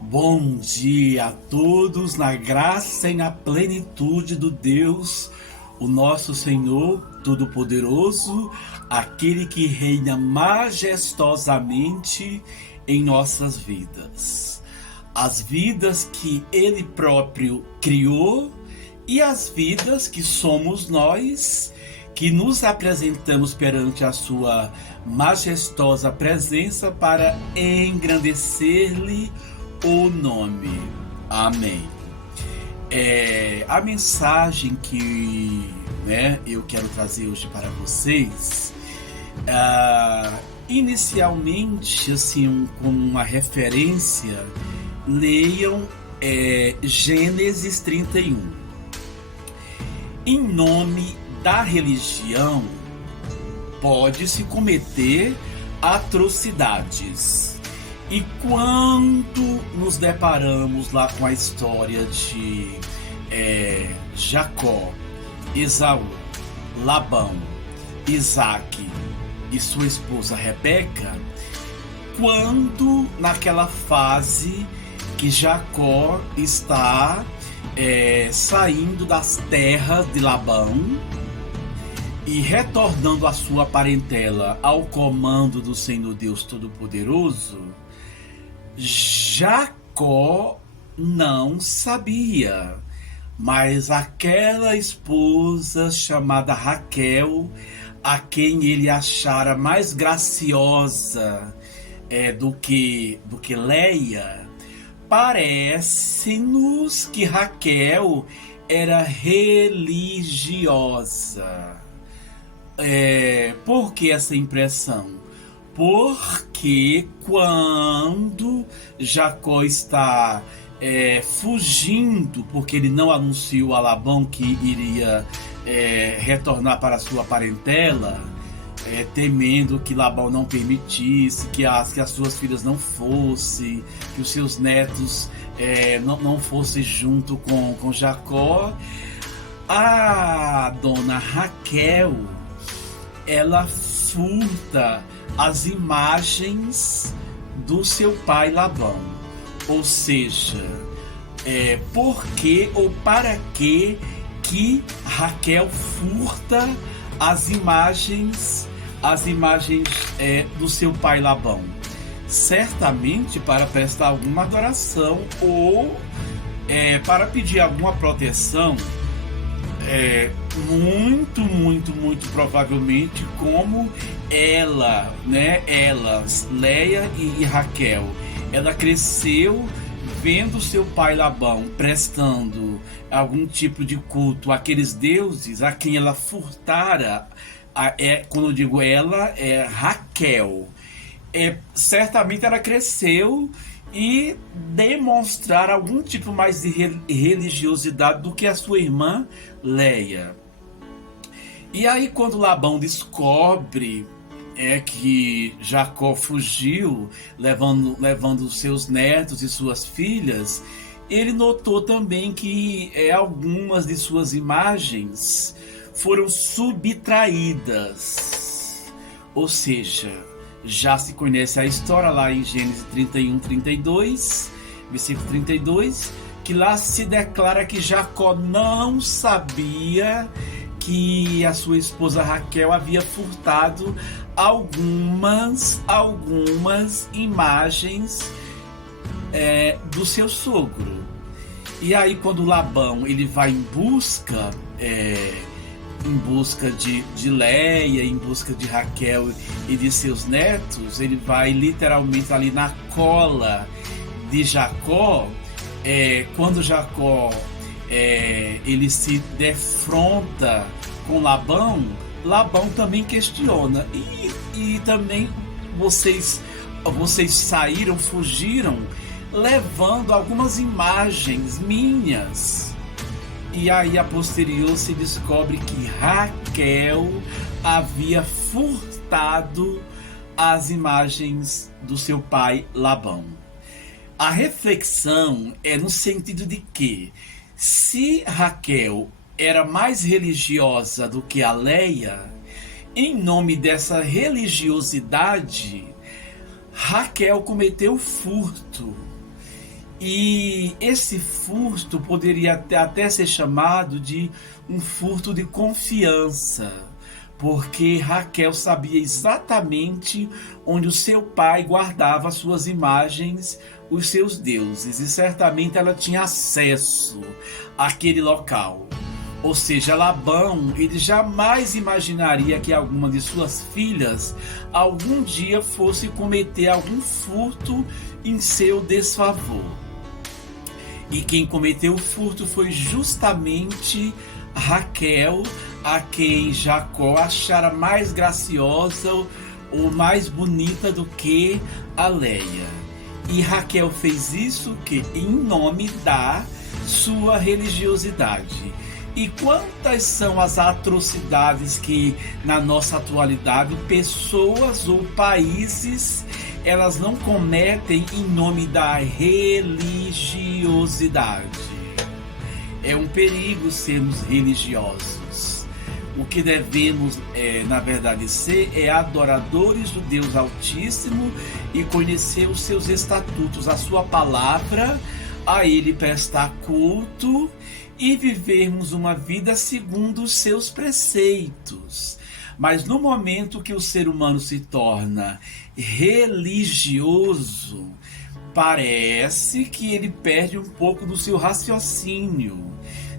Bom dia a todos, na graça e na plenitude do Deus, o nosso Senhor Todo-Poderoso, aquele que reina majestosamente em nossas vidas. As vidas que Ele próprio criou e as vidas que somos nós, que nos apresentamos perante a Sua majestosa presença para engrandecer-lhe o nome. Amém. A mensagem que eu quero trazer hoje para vocês, inicialmente, assim, como uma referência, leiam Gênesis 31. Em nome da religião, pode-se cometer atrocidades. E quando nos deparamos lá com a história de Jacó, Esaú, Labão, Isaque e sua esposa Rebeca, quando naquela fase que Jacó está saindo das terras de Labão e retornando a sua parentela ao comando do Senhor Deus Todo-Poderoso, Jacó não sabia, mas aquela esposa chamada Raquel, a quem ele achara mais graciosa do que Leia, parece-nos que Raquel era religiosa. Por que essa impressão? Porque quando Jacó está fugindo, porque ele não anunciou a Labão que iria retornar para sua parentela, temendo que Labão não permitisse, que as suas filhas não fossem, que os seus netos não fossem junto com Jacó, a dona Raquel, ela furta as imagens do seu pai Labão. Ou seja, por que ou para que Raquel furta as imagens do seu pai Labão? Certamente para prestar alguma adoração ou para pedir alguma proteção. Muito provavelmente, como elas, Leia e Raquel, ela cresceu vendo seu pai Labão prestando algum tipo de culto àqueles deuses a quem ela furtara. Quando eu digo ela, é Raquel. Certamente ela cresceu e demonstrar algum tipo mais de religiosidade do que a sua irmã Leia. E aí, quando Labão descobre que Jacó fugiu, levando seus netos e suas filhas, ele notou também que algumas de suas imagens foram subtraídas. Ou seja, já se conhece a história lá em Gênesis 31, 32, versículo 32, que lá se declara que Jacó não sabia que a sua esposa Raquel havia furtado algumas imagens do seu sogro. E aí, quando Labão ele vai em busca de Leia, em busca de Raquel e de seus netos, ele vai literalmente ali na cola de Jacó. Quando Jacó ele se defronta com Labão, Labão também questiona, e também vocês fugiram levando algumas imagens minhas. E aí, a posterior, se descobre que Raquel havia furtado as imagens do seu pai Labão. A reflexão é no sentido de que, se Raquel era mais religiosa do que a Leia, em nome dessa religiosidade, Raquel cometeu furto. E esse furto poderia até ser chamado de um furto de confiança, porque Raquel sabia exatamente onde o seu pai guardava suas imagens, os seus deuses, e certamente ela tinha acesso àquele local. Ou seja, Labão, ele jamais imaginaria que alguma de suas filhas algum dia fosse cometer algum furto em seu desfavor. E quem cometeu o furto foi justamente Raquel, a quem Jacó achara mais graciosa ou mais bonita do que a Leia. E Raquel fez isso que em nome da sua religiosidade. E quantas são as atrocidades que na nossa atualidade pessoas ou países elas não cometem em nome da religiosidade? É um perigo sermos religiosos. O que devemos, na verdade, ser é adoradores do Deus Altíssimo e conhecer os seus estatutos, a sua palavra, a Ele prestar culto e vivermos uma vida segundo os seus preceitos. Mas no momento que o ser humano se torna religioso, parece que ele perde um pouco do seu raciocínio,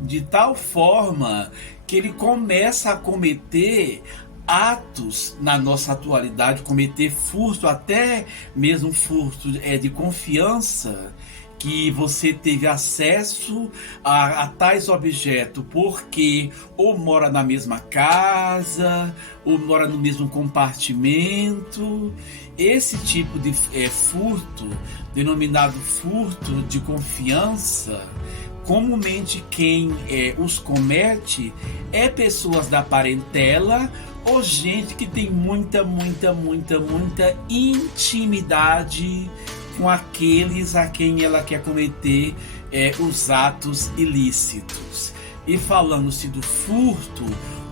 de tal forma que ele começa a cometer atos na nossa atualidade, cometer furto, até mesmo furto de confiança, que você teve acesso a tais objetos porque ou mora na mesma casa, ou mora no mesmo compartimento. Esse tipo de furto, denominado furto de confiança, comumente quem os comete é pessoas da parentela ou gente que tem muita intimidade com aqueles a quem ela quer cometer os atos ilícitos. E falando-se do furto,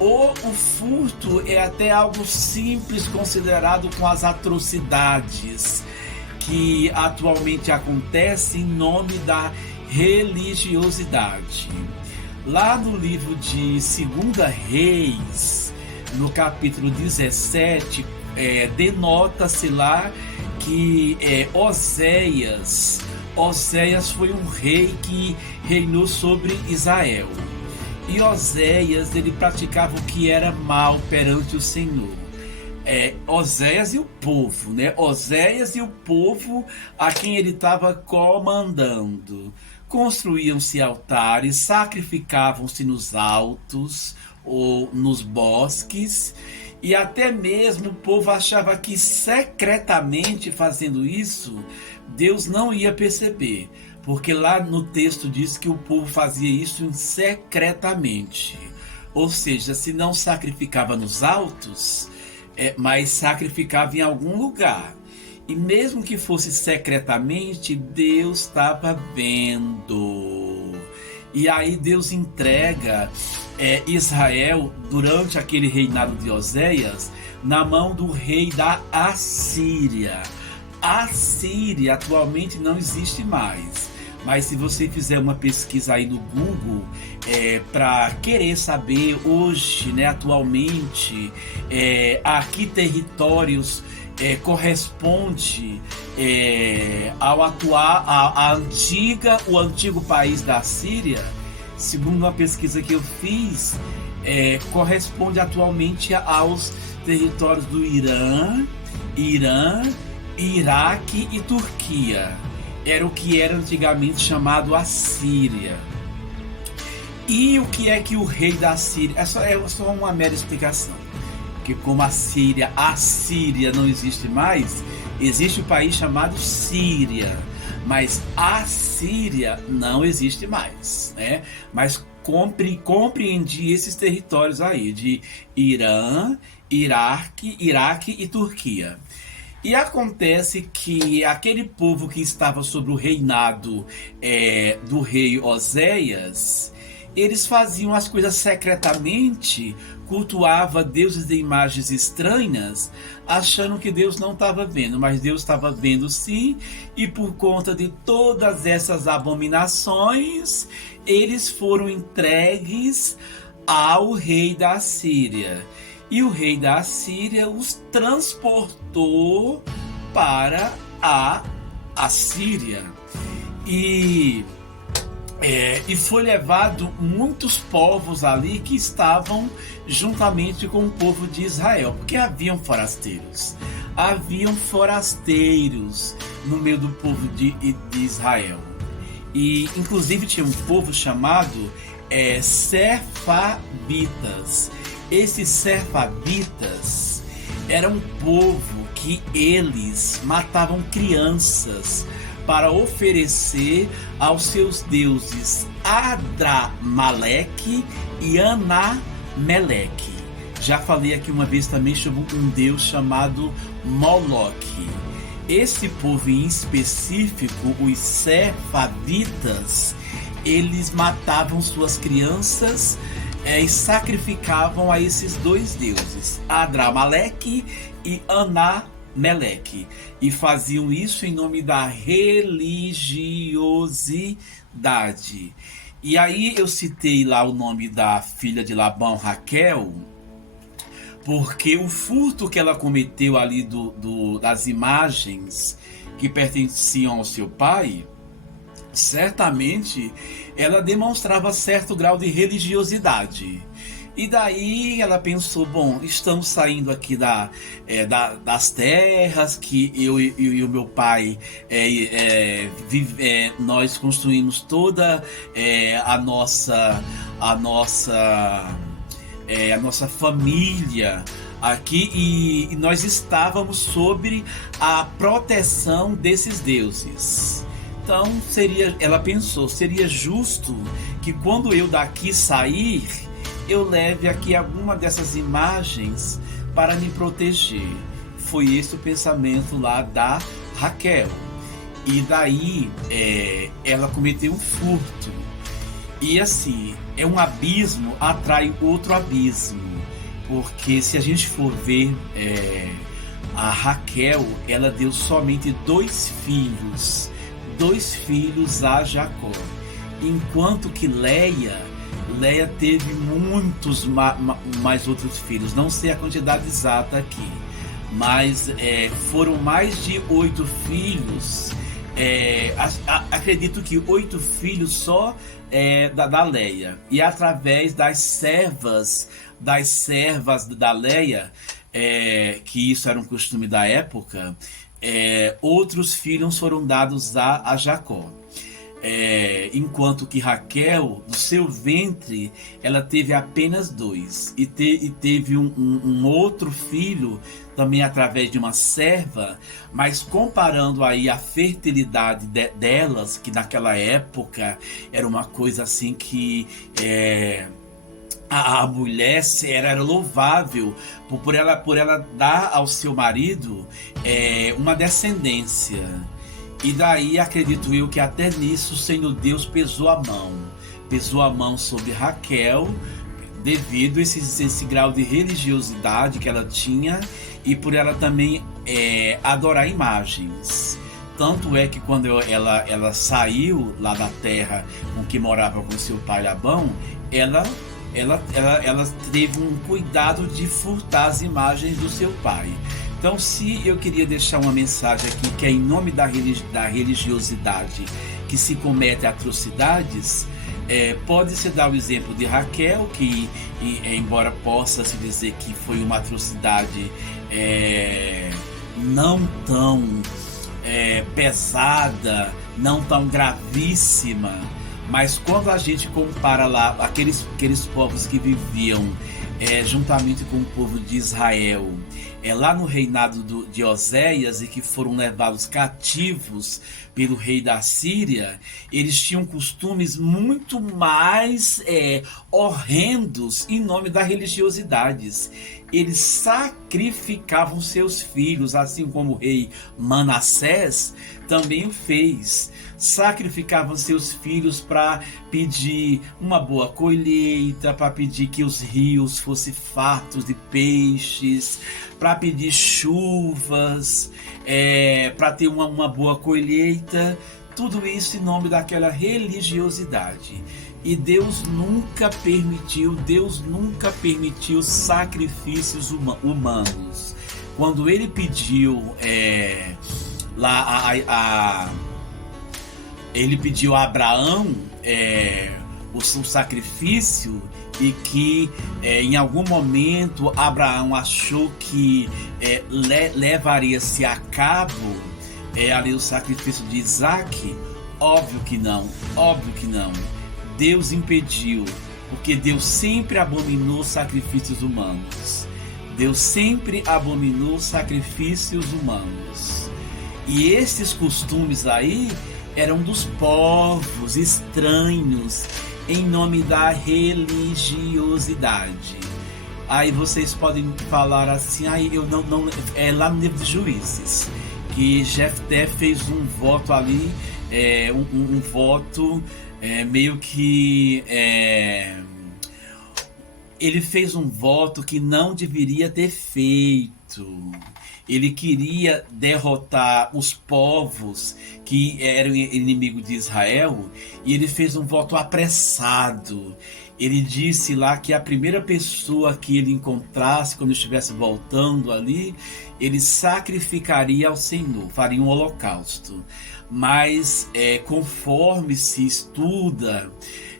ou o furto é até algo simples considerado com as atrocidades que atualmente acontecem em nome da religiosidade. Lá no livro de 2 Reis, no capítulo 17, denota-se lá que Oséias foi um rei que reinou sobre Israel. E Oséias, ele praticava o que era mal perante o Senhor. Oséias e o povo, né? Oséias e o povo a quem ele estava comandando. Construíam-se altares, sacrificavam-se nos altos ou nos bosques, e até mesmo o povo achava que secretamente fazendo isso, Deus não ia perceber, porque lá no texto diz que o povo fazia isso secretamente. Ou seja, se não sacrificava nos altos, mas sacrificava em algum lugar. E mesmo que fosse secretamente, Deus estava vendo. E aí Deus entrega Israel, durante aquele reinado de Oséias, na mão do rei da Assíria. A Síria atualmente não existe mais. Mas se você fizer uma pesquisa aí no Google, para querer saber hoje, né, atualmente, a que territórios corresponde o antigo país da Síria, segundo uma pesquisa que eu fiz, corresponde atualmente aos territórios do Irã, Iraque e Turquia. Era o que era antigamente chamado Assíria. E o que é que o rei da Síria... É só uma mera explicação. Porque como a Síria não existe mais, existe um país chamado Síria. Mas a Síria não existe mais, né? Mas compreendi esses territórios aí, de Irã, Iraque e Turquia. E acontece que aquele povo que estava sob o reinado do rei Oséias, eles faziam as coisas secretamente, cultuava deuses de imagens estranhas, achando que Deus não estava vendo, mas Deus estava vendo sim, e por conta de todas essas abominações, eles foram entregues ao rei da Assíria. E o rei da Assíria os transportou para a Assíria. E foi levado muitos povos ali que estavam juntamente com o povo de Israel, porque haviam forasteiros. Haviam forasteiros no meio do povo de Israel. E inclusive tinha um povo chamado Sefabitas. Esses Sefabitas eram um povo que eles matavam crianças para oferecer aos seus deuses Adramaleque e Anameleque. Já falei aqui uma vez também sobre um deus chamado Moloque. Esse povo em específico, os Sefabitas, eles matavam suas crianças e sacrificavam a esses dois deuses, Adramaleque e Anameleque, e faziam isso em nome da religiosidade. E aí eu citei lá o nome da filha de Labão, Raquel, porque o furto que ela cometeu ali das imagens que pertenciam ao seu pai, certamente ela demonstrava certo grau de religiosidade. E daí ela pensou, bom, estamos saindo aqui das terras que eu e o meu pai nós construímos toda a nossa família aqui, e nós estávamos sob a proteção desses deuses. Então ela pensou, seria justo que quando eu daqui sair, eu leve aqui alguma dessas imagens para me proteger. Foi esse o pensamento lá da Raquel. E daí ela cometeu um furto. E assim, um abismo atrai outro abismo. Porque se a gente for ver, a Raquel, ela deu somente dois filhos a Jacó. Enquanto que Leia teve muitos mais outros filhos. Não sei a quantidade exata aqui, mas foram mais de 8 filhos. Acredito que 8 filhos só da Leia. E através das servas da Leia, que isso era um costume da época, outros filhos foram dados a Jacó. Enquanto que Raquel, do seu ventre, ela teve apenas 2, e teve um outro filho também através de uma serva. Mas comparando aí a fertilidade delas, que naquela época era uma coisa assim que a mulher era louvável por ela dar ao seu marido uma descendência. E daí acredito eu que até nisso o Senhor Deus pesou a mão sobre Raquel, devido a esse grau de religiosidade que ela tinha, e por ela também adorar imagens. Tanto é que quando ela saiu lá da terra com que morava com seu pai Labão, ela teve um cuidado de furtar as imagens do seu pai. Então, se eu queria deixar uma mensagem aqui, que é em nome da religiosidade que se comete atrocidades, pode-se dar o exemplo de Raquel, que embora possa se dizer que foi uma atrocidade não tão pesada, não tão gravíssima, mas quando a gente compara lá aqueles povos que viviam juntamente com o povo de Israel, lá no reinado de Oséias, e que foram levados cativos pelo rei da Síria, eles tinham costumes muito mais horrendos em nome das religiosidades. Eles sacrificavam seus filhos, assim como o rei Manassés também o fez. Sacrificavam seus filhos para pedir uma boa colheita, para pedir que os rios fossem fartos de peixes, para pedir chuvas, para ter uma boa colheita. Tudo isso em nome daquela religiosidade. E Deus nunca permitiu sacrifícios humanos. Quando ele pediu ele pediu a Abraão o sacrifício, e que em algum momento Abraão achou que levaria-se a cabo ali o sacrifício de Isaac. Óbvio que não. Deus impediu, porque Deus sempre abominou sacrifícios humanos. E esses costumes aí eram dos povos estranhos, em nome da religiosidade. Aí vocês podem falar assim, eu não lá no livro de Juízes, que Jefté fez um voto ali, um voto meio que ele fez um voto que não deveria ter feito. Ele queria derrotar os povos que eram inimigos de Israel, e ele fez um voto apressado. Ele disse lá que a primeira pessoa que ele encontrasse quando estivesse voltando ali, ele sacrificaria ao Senhor, faria um holocausto. Mas conforme se estuda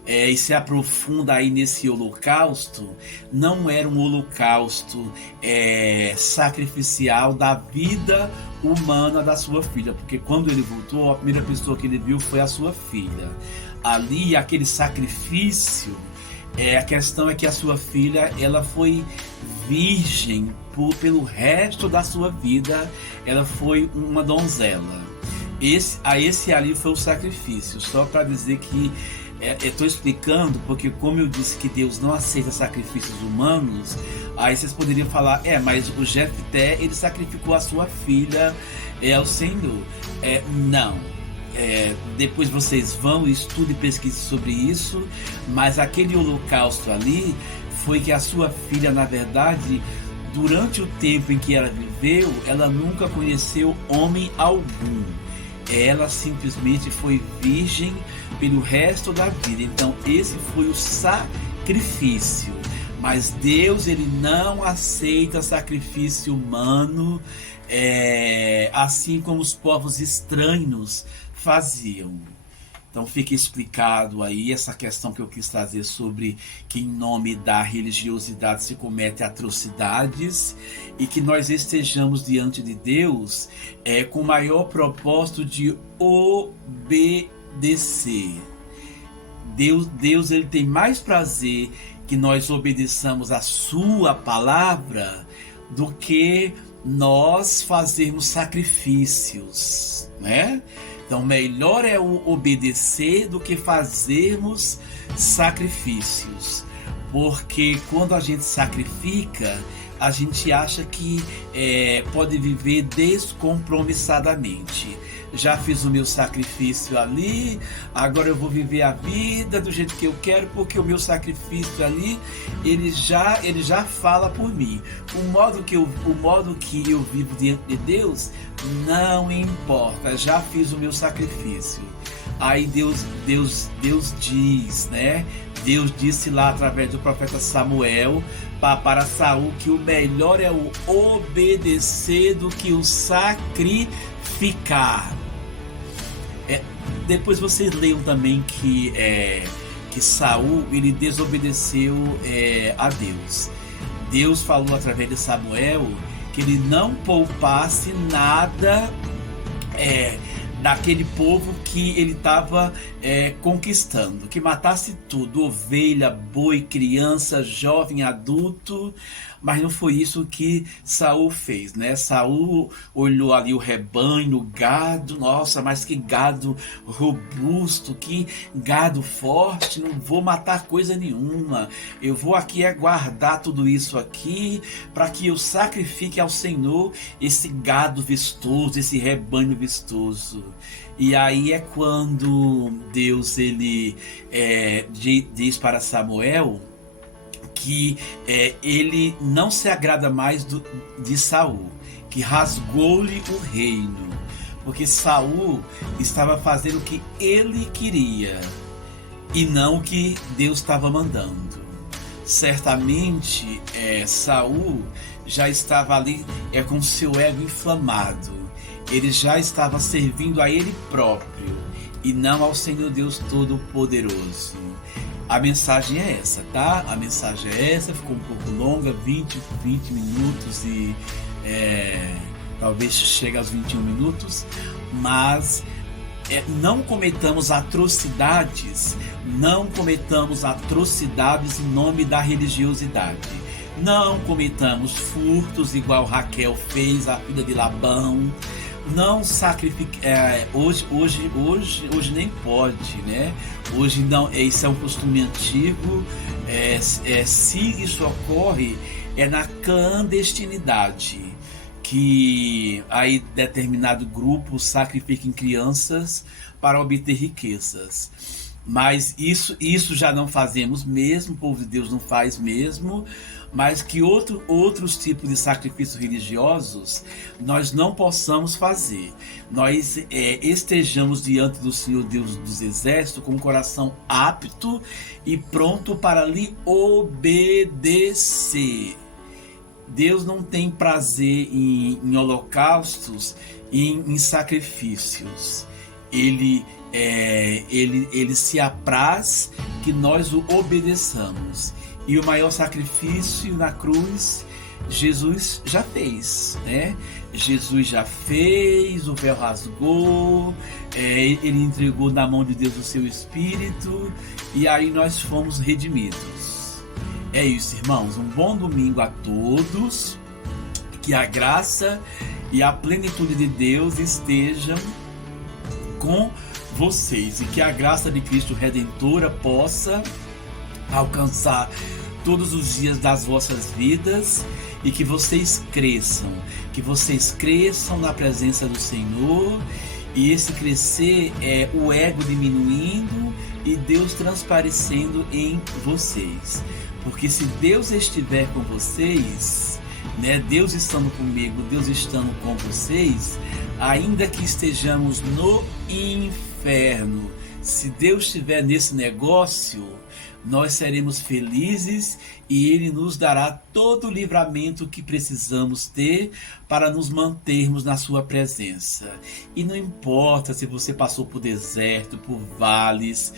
e se aprofunda aí nesse holocausto, não era um holocausto sacrificial da vida humana da sua filha, porque quando ele voltou, a primeira pessoa que ele viu foi a sua filha. Ali, aquele sacrifício, a questão é que a sua filha, ela foi virgem pelo resto da sua vida, ela foi uma donzela. Esse ali foi o sacrifício, só para dizer que estou explicando, porque como eu disse que Deus não aceita sacrifícios humanos, aí vocês poderiam falar, mas o Jefté, ele sacrificou a sua filha ao Senhor. Não. Depois vocês vão, estudem e pesquisem sobre isso, mas aquele holocausto ali foi que a sua filha, na verdade, durante o tempo em que ela viveu, ela nunca conheceu homem algum. Ela simplesmente foi virgem pelo resto da vida. Então esse foi o sacrifício. Mas Deus, ele não aceita sacrifício humano, assim como os povos estranhos faziam. Então fica explicado aí essa questão que eu quis trazer sobre que em nome da religiosidade se comete atrocidades, e que nós estejamos diante de Deus com o maior propósito de obedecer. Deus ele tem mais prazer que nós obedeçamos a sua palavra do que nós fazermos sacrifícios, né? Então, melhor é o obedecer do que fazermos sacrifícios. Porque quando a gente sacrifica, a gente acha que pode viver descompromissadamente. Já fiz o meu sacrifício ali, agora eu vou viver a vida do jeito que eu quero, porque o meu sacrifício ali, ele já fala por mim. O modo que eu vivo diante de Deus não importa, já fiz o meu sacrifício. Aí Deus diz, né? Deus disse lá através do profeta Samuel para Saul que o melhor é o obedecer do que o sacrificar. Depois vocês leiam também que Saul, ele desobedeceu a Deus. Deus falou através de Samuel que ele não poupasse nada daquele povo que ele estava conquistando, que matasse tudo, ovelha, boi, criança, jovem, adulto. mas não foi isso que Saul fez, né? Saul olhou ali o rebanho, o gado, nossa, mas que gado robusto, que gado forte, não vou matar coisa nenhuma, eu vou aqui guardar tudo isso aqui para que eu sacrifique ao Senhor esse gado vistoso, esse rebanho vistoso. E aí é quando Deus ele diz para Samuel que ele não se agrada mais de Saul, que rasgou-lhe o reino, porque Saul estava fazendo o que ele queria e não o que Deus estava mandando. Certamente Saul já estava ali com seu ego inflamado. Ele já estava servindo a ele próprio e não ao Senhor Deus Todo-Poderoso. A mensagem é essa, tá? A mensagem é essa, ficou um pouco longa, 20 minutos e talvez chegue aos 21 minutos, mas não cometamos atrocidades em nome da religiosidade. Não cometamos furtos igual Raquel fez, a filha de Labão. Não sacrifique. Hoje nem pode, né? Hoje não. Isso é um costume antigo. Se isso ocorre, é na clandestinidade que aí determinado grupo sacrifica em crianças para obter riquezas. Mas isso já não fazemos mesmo, o povo de Deus não faz mesmo, mas que outros tipos de sacrifícios religiosos nós não possamos fazer. Nós estejamos diante do Senhor Deus dos Exércitos com o coração apto e pronto para lhe obedecer. Deus não tem prazer em holocaustos e em sacrifícios. Ele se apraz que nós o obedeçamos. E o maior sacrifício na cruz, Jesus já fez, né? Jesus já fez, o véu rasgou, ele entregou na mão de Deus o seu Espírito, e aí nós fomos redimidos. É isso, irmãos, um bom domingo a todos, que a graça e a plenitude de Deus estejam com vocês, e que a graça de Cristo Redentora possa alcançar todos os dias das vossas vidas, e que vocês cresçam na presença do Senhor, e esse crescer é o ego diminuindo e Deus transparecendo em vocês. Porque se Deus estiver com vocês, né, Deus estando comigo, Deus estando com vocês, ainda que estejamos no inferno, se Deus estiver nesse negócio, nós seremos felizes e Ele nos dará todo o livramento que precisamos ter para nos mantermos na sua presença. E não importa se você passou por deserto, por vales,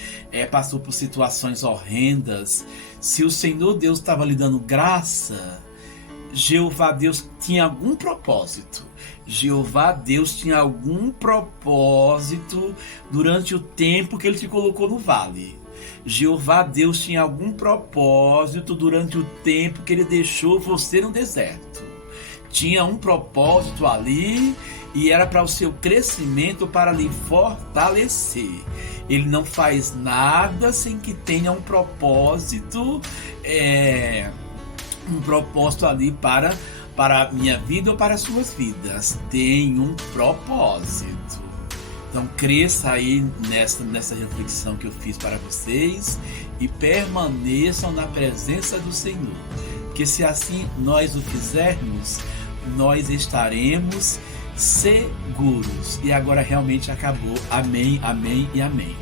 passou por situações horrendas, se o Senhor Deus estava lhe dando graça, Jeová Deus tinha algum propósito. Jeová Deus tinha algum propósito durante o tempo que Ele te colocou no vale. Jeová Deus tinha algum propósito durante o tempo que Ele deixou você no deserto. Tinha um propósito ali e era para o seu crescimento, para lhe fortalecer. Ele não faz nada sem que tenha um propósito, ali para a minha vida ou para as suas vidas. Tem um propósito. Então cresça aí nessa reflexão que eu fiz para vocês e permaneçam na presença do Senhor. Porque se assim nós o fizermos, nós estaremos seguros. E agora realmente acabou. Amém, amém e amém.